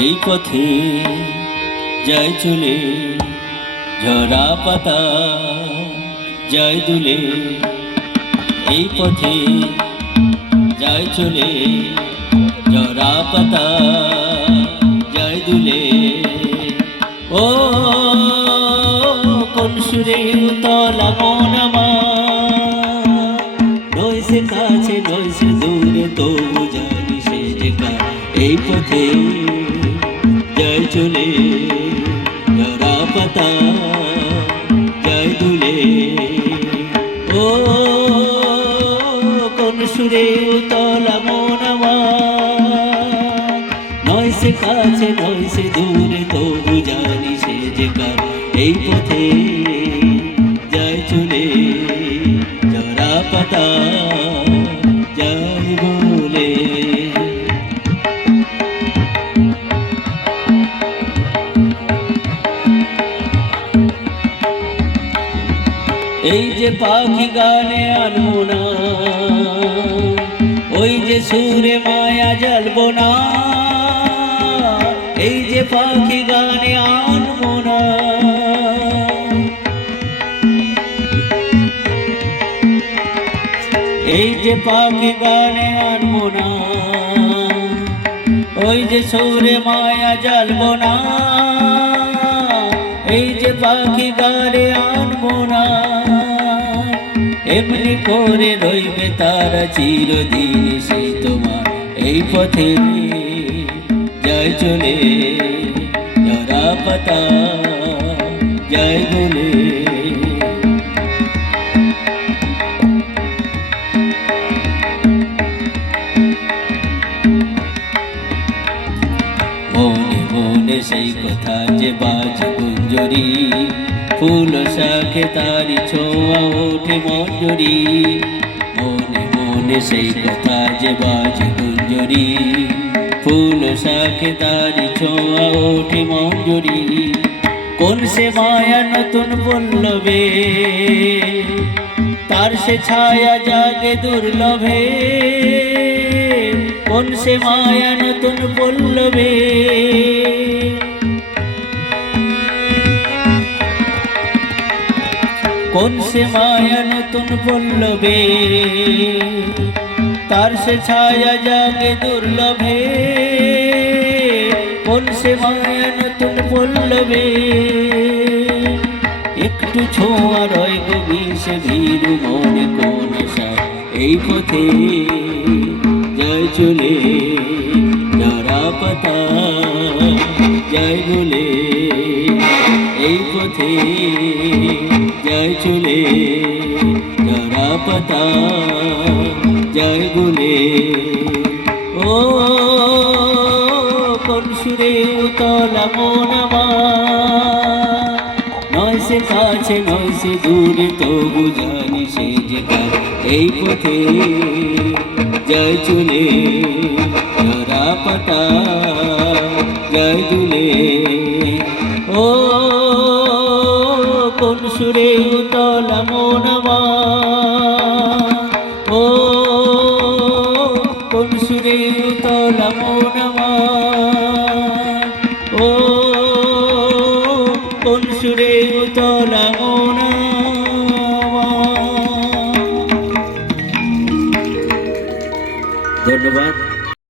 এই পথে যায় চলে ঝরা পাতা যায় দুলে, এই পথে যায় চলে ঝরা পাতা যায় দুলে। ও কোন সুরে উতলা মন আমার, নইছে কাছে নইছে দূরে তবু জানি সে যে কার। এই পথে যায় চলে ঝরা পাতা যায় দুলে। ও কোন সুরে উতলা মন আমার, নইছে কাছে নইছে দূরে তবু জানি সে যে কার। এই পথে যায় চলে ঝরা পাতা যায় বলে। এই যে পাখি গানে আনবো না, ওই যে সুরে মায়া জ্বালবো না। এই যে পাখি গানে আনবো না, এই যে পাখি গানে আনবো না। ওই যে সুরে মায়া জ্বালবো না, এই যে পাখি গানে আনবো না। এমনি করে রইবে তারা চিরদিন সে তোমার। এই পথে যায় চলে ঝরা পাতা যায় গলে। মনে মনে সেই কথা যে বাজ গুঞ্জরি, ফুল শাখে তারি ছোঁয়া ওঠে মঞ্জরি। মনে মনে সেই কথা যে বাজ গুঞ্জরি, ফুল শাখে তারি ছোঁয়া ওঠে মঞ্জরি। কোন সে মায়া নতুন পল্লবে, তার সে ছায়া জাগে দুর্লভে। কোন সে মায়া নতুন পল্লবে, কোন সে মায়া নতুন পল্লবে, তার সে ছায়া জাগে দুর্লভে। কোন সে মায়া নতুন পল্লবে, একটু ছোঁয়া রয় গভীর সে ভীরু মনে কোন আশা। এই পথে যায় চলে ঝরা পাতা যায় গলে। এই পথে যায় চলে ঝরা পাতা যায় গলে। ও কোন সুরে উতলা মন আমার, নইছে কাছে নইছে দূরে তবু জানি সে যে কার। এই পথে যায় চলে ঝরা পাতা যায় দুলে। ও কোন সুরে উতলা মন আমার, ও কোন সুরে উতলা মন আমার, ও কোন সুরে উতলা মন আমার। ধন্যবাদ।